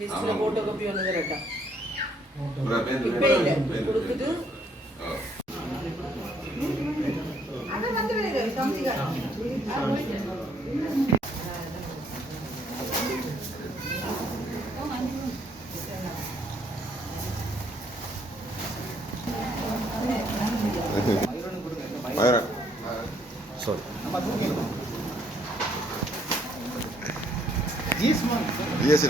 லிஸ்ட்ல photo copy ஒன்று தரட்டா இப்போ இல்லை. கொடுத்துட்டு. அதான் வந்து விடுங்க, தம்பிக்கா. Mayuran sorry GST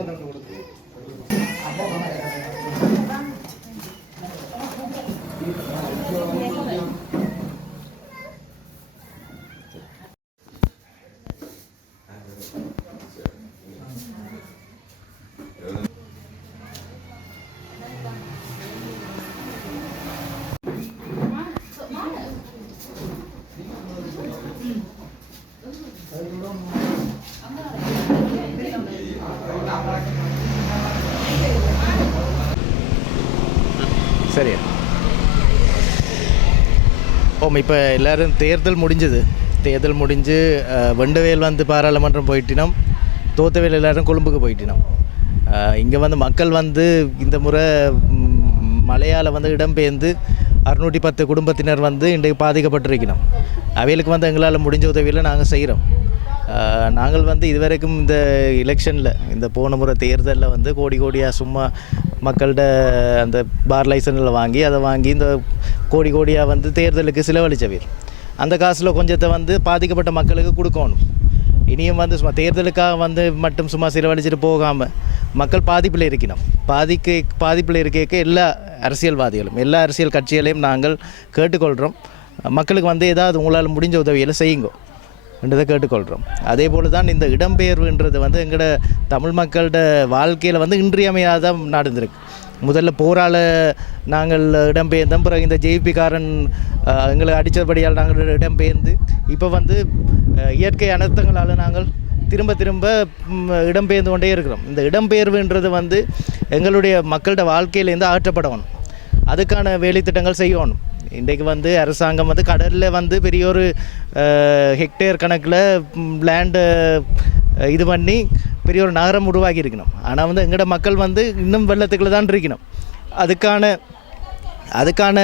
¿Qué es lo சரி. ஓம் இப்போ எல்லோரும் தேர்தல் முடிஞ்சது. தேர்தல் முடிஞ்சு வெண்டவேல் வந்து பாராளுமன்றம் போயிட்டினோம். தோத்தவேல் எல்லாரும் கொழும்புக்கு போயிட்டினோம். இங்கே வந்து மக்கள் வந்து இந்த முறை மழையால் வந்து இடம்பெயர்ந்து அறுநூற்றி பத்து குடும்பத்தினர் வந்து இன்றைக்கு பாதிக்கப்பட்டிருக்கணும் அவைகளுக்கு வந்து எங்களால் முடிஞ்ச உதவியில் நாங்கள் செய்கிறோம் நாங்கள் வந்து இதுவரைக்கும் இந்த எலெக்ஷனில் இந்த போன முறை தேர்தலில் வந்து கோடி கோடியாக சும்மா மக்கள்கிட்ட அந்த பார் லைசன்ஸில் வாங்கி அதை வாங்கி இந்த கோடி கோடியாக வந்து தேர்தலுக்கு செலவழிச்சவீர். அந்த காசில் கொஞ்சத்தை வந்து பாதிக்கப்பட்ட மக்களுக்கு கொடுக்கணும். இனியும் வந்து சும்மா தேர்தலுக்காக வந்து மட்டும் சும்மா செலவழிச்சிட்டு போகாமல் மக்கள் பாதிப்பில் இருக்கணும். பாதிக்க பாதிப்பில் இருக்க எல்லா அரசியல்வாதிகளும் எல்லா அரசியல் கட்சிகளையும் நாங்கள் கேட்டுக்கொள்கிறோம் மக்களுக்கு வந்து ஏதாவது உங்களால் முடிஞ்ச உதவிகளை செய்யுங்க. என்றதை கேட்டுக்கொள்கிறோம். அதே போல் தான் இந்த இடம்பெயர்வுன்றது வந்து எங்களோட தமிழ் மக்களோட வாழ்க்கையில் வந்து இன்றியமையாத நடந்திருக்கு. முதல்ல போரால நாங்கள் இடம்பெயர்ந்தோம் பிறகு இந்த ஜேபிகாரன் எங்களை அடித்தபடியால் நாங்கள் இடம்பெயர்ந்து இப்போ வந்து இயற்கை அனர்த்தங்களால் நாங்கள் திரும்ப திரும்ப இடம்பெயர்ந்து கொண்டே இருக்கிறோம். இந்த இடம்பெயர்வுன்றது வந்து எங்களுடைய மக்களோட வாழ்க்கையிலேருந்து ஆற்றப்படணும். அதுக்கான வேலைத்திட்டங்கள் செய்யணும். இன்றைக்கு வந்து அரசாங்கம் வந்து கடலில் வந்து பெரிய ஒரு ஹெக்டேர் கணக்கில் லேண்டு இது பண்ணி பெரிய ஒரு நகரம் உருவாக்கி இருக்கணும். ஆனால் வந்து எங்களோட மக்கள் வந்து இன்னும் வெள்ளத்துக்குள்ள தான் இருக்கணும். அதுக்கான அதுக்கான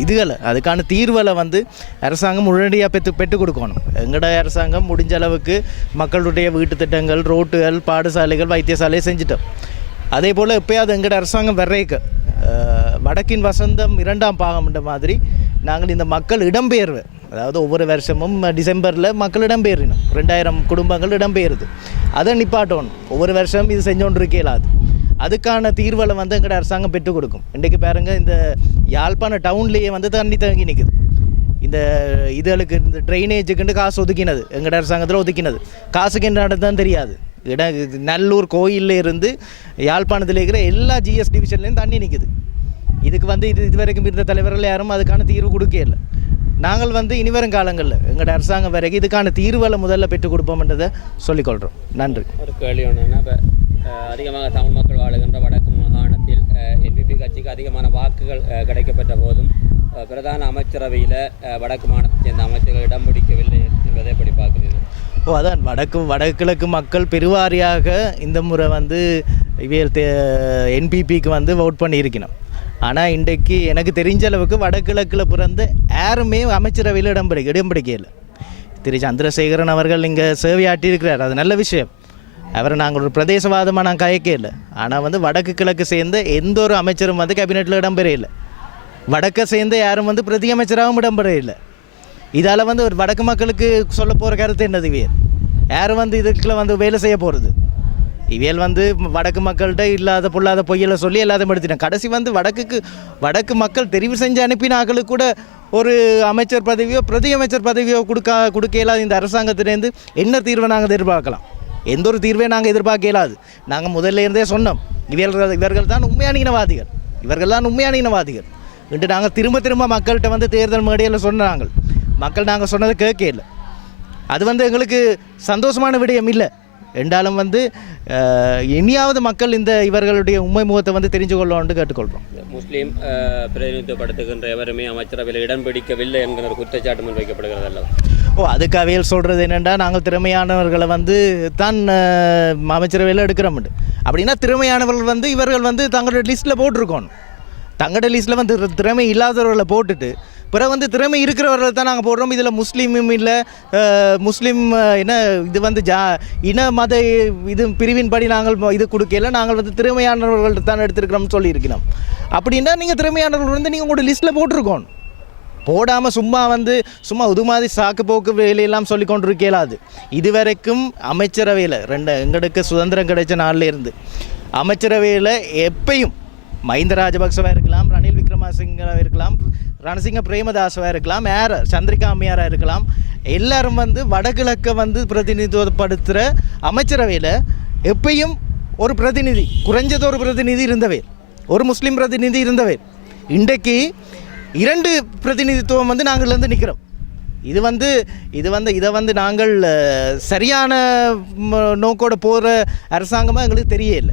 இதுகளை அதுக்கான தீர்வுகளை வந்து அரசாங்கம் உடனடியாக பெற்று பெற்றுக் கொடுக்கணும். எங்களோட அரசாங்கம் முடிஞ்ச அளவுக்கு மக்களுடைய வீட்டு திட்டங்கள் ரோட்டுகள் பாடசாலைகள் வைத்தியசாலையை செஞ்சிட்டோம். அதே போல் எப்பயாவது எங்களோட அரசாங்கம் வர்றேக்கு வடக்கின் வசந்தம் இரண்டாம் பாகம் என்ற மாதிரி நாங்கள் இந்த மக்கள் இடம்பெயர்வு. அதாவது ஒவ்வொரு வருஷமும் டிசம்பரில் மக்கள் இடம்பெயரினோம் ரெண்டாயிரம் குடும்பங்கள் இடம்பெயருது. அதை நிப்பாட்டணும். ஒவ்வொரு வருஷம் இது செஞ்சோன்று இருக்க இயலாது அதுக்கான தீர்வுகளை வந்து எங்களோட அரசாங்கம் பெற்றுக் கொடுக்கும். இன்றைக்கு பாருங்க இந்த யாழ்ப்பாண டவுன்லேயே வந்து தண்ணி தங்கி நிற்குது இந்த இதுகளுக்கு இந்த ட்ரைனேஜுக்குண்டு காசு ஒதுக்கினது. எங்களோட அரசாங்கத்தில் ஒதுக்கினது. காசுக்கு என்ன நடந்ததுன்னு தெரியாது. இட நல்லூர் கோயிலில் இருந்து யாழ்ப்பாணத்தில் இருக்கிற எல்லா ஜிஎஸ் டிவிஷன்லேயும் தண்ணி நிற்குது இதுக்கு வந்து இது இதுவரைக்கும் இருந்த தலைவர்கள் யாரும் அதுக்கான தீர்வு கொடுக்கவே இல்லை. நாங்கள் வந்து இனிவரும் காலங்களில் எங்களோட அரசாங்கம் வரைக்கும் இதுக்கான தீர்வுகளை முதல்ல பெற்றுக் கொடுப்போம்ன்றதை சொல்லிக்கொள்கிறோம் நன்றி. ஒரு கேள்வி ஒன்றுன்னா அதிகமாக தமிழ் மக்கள் வாழுகின்ற வடக்கு மாகாணத்தில் என்பிபி கட்சிக்கு அதிகமான வாக்குகள் கிடைக்கப்பட்ட போதும் பிரதான அமைச்சரவையில் வடக்கு மாநிலத்தை சேர்ந்த அமைச்சர்கள் இடம் பிடிக்கவில்லை என்பதை எப்படி பார்க்குறீர்கள்? ஓ அதான். வடக்கு வடகிழக்கு மக்கள் பெருவாரியாக இந்த முறை வந்து இவியல் தே என்பிபிக்கு வந்து ஓட் பண்ணியிருக்கணும். ஆனால் இன்றைக்கு எனக்கு தெரிஞ்ச அளவுக்கு வடகிழக்கில் பிறந்த யாருமே அமைச்சரவையில் இடம் பிடி இடம் பிடிக்கல திரு. சந்திரசேகரன் அவர்கள் இங்கே சேவையாட்டி இருக்கிறார் அது நல்ல விஷயம். அவரை நாங்கள் ஒரு பிரதேசவாதமாக நான் கயக்க இல்லை ஆனால் வந்து வடக்கு கிழக்கு சேர்ந்த எந்த ஒரு அமைச்சரும் வந்து கேபினெட்டில் இடம்பெற வடக்கை சேர்ந்த யாரும் வந்து பிரதி அமைச்சராகவும் இடம்பெற இல்லை இதால் வந்து ஒரு வடக்கு மக்களுக்கு சொல்ல போகிற கருத்து என்னது இவியல்? யாரும் வந்து இதுக்குள்ளே வந்து வேலை செய்ய போகிறது இவியல் வந்து வடக்கு மக்கள்கிட்ட இல்லாத பொல்லாத பொய்யலை சொல்லி எல்லாத்தையும் எடுத்துட்டேன் கடைசி வந்து வடக்குக்கு வடக்கு மக்கள் தெரிவு செஞ்சு அனுப்பின ஆக்களுக்கு கூட ஒரு அமைச்சர் பதவியோ பிரதி அமைச்சர் பதவியோ கொடுக்க கொடுக்க இயலாது. இந்த அரசாங்கத்திலேருந்து என்ன தீர்வை நாங்கள் எதிர்பார்க்கலாம்? எந்த ஒரு தீர்வையும் நாங்கள் எதிர்பார்க்க இயலாது. நாங்கள் முதல்ல இருந்தே சொன்னோம். இவர்கள் இவர்கள் தான் உண்மையான இனவாதிகள் இவர்கள் தான் உண்மையான இனவாதிகள் இன்று நாங்கள் திரும்ப திரும்ப மக்கள்கிட்ட வந்து தேர்தல் மேடையில் சொன்னாங்க. மக்கள் நாங்கள் சொன்னதை கேட்க இல்லை. அது வந்து எங்களுக்கு சந்தோஷமான விடயம் இல்லை. என்றாலும் வந்து இனியாவது மக்கள் இந்த இவர்களுடைய உண்மை முகத்தை வந்து தெரிஞ்சு கொள்ளணும்னு கேட்டுக்கொள்கிறோம். முஸ்லீம் பிரதிநிதித்துவப்படுத்துகின்ற எவருமே அமைச்சரவையில் இடம் பிடிக்கவில்லை என்கிற குற்றச்சாட்டு முன்வைக்கப்படுகிறது அல்லவா? ஓ அதுக்கு அவையில் சொல்கிறது என்னென்னா நாங்கள் திறமையானவர்களை வந்து தான் அமைச்சரவையில் எடுக்கிறோம்னு அப்படின்னா திறமையானவர்கள் வந்து இவர்கள் வந்து தங்களோட லிஸ்ட்டில் போட்டிருக்கோணும். தங்கட லிஸ்ட்டில் வந்து திறமை இல்லாதவர்களை போட்டுட்டு பிறகு வந்து திறமை இருக்கிறவர்களை தான் நாங்கள் போடுறோம். இதில் முஸ்லீமும் இல்லை முஸ்லீம் என்ன இது வந்து ஜா இன மத இது பிரிவின்படி நாங்கள் இது கொடுக்கல நாங்கள் வந்து திறமையானவர்கள்ட்ட தான் எடுத்திருக்கிறோம்னு சொல்லியிருக்கிறோம். அப்படின்னா நீங்கள் திறமையானவர்கள் வந்து நீங்கள் உங்களோட லிஸ்ட்டில் போட்டிருக்கோம். போடாமல் சும்மா வந்து சும்மா இது மாதிரி சாக்கு போக்கு வேலையெல்லாம் சொல்லி கொண்டிருக்கலாது இதுவரைக்கும் அமைச்சரவையில் ரெண்டு எங்களுக்கு சுதந்திரம் கிடைச்ச நாளில் இருந்து அமைச்சரவையில் எப்பையும் மஹிந்த ராஜபக்சவாக இருக்கலாம் ரணில் விக்ரமசிங்கராக இருக்கலாம் ரணசிங்க பிரேமதாசவாக இருக்கலாம் யார் சந்திரிகா அம்மையாராக இருக்கலாம். எல்லாரும் வந்து வடகிழக்கை வந்து பிரதிநிதித்துவப்படுத்துகிற அமைச்சரவையில் எப்பயும் ஒரு பிரதிநிதி குறைஞ்சது ஒரு பிரதிநிதி இருந்தவர் ஒரு முஸ்லீம் பிரதிநிதி இருந்தவர் இன்றைக்கு இரண்டு பிரதிநிதித்துவம் வந்து நாங்கள் இருந்து நிற்கிறோம் இது வந்து இது வந்து இதை வந்து நாங்கள் சரியான நோக்கோடு நோக்கோட போகிற அரசாங்கமாக எங்களுக்கு தெரியல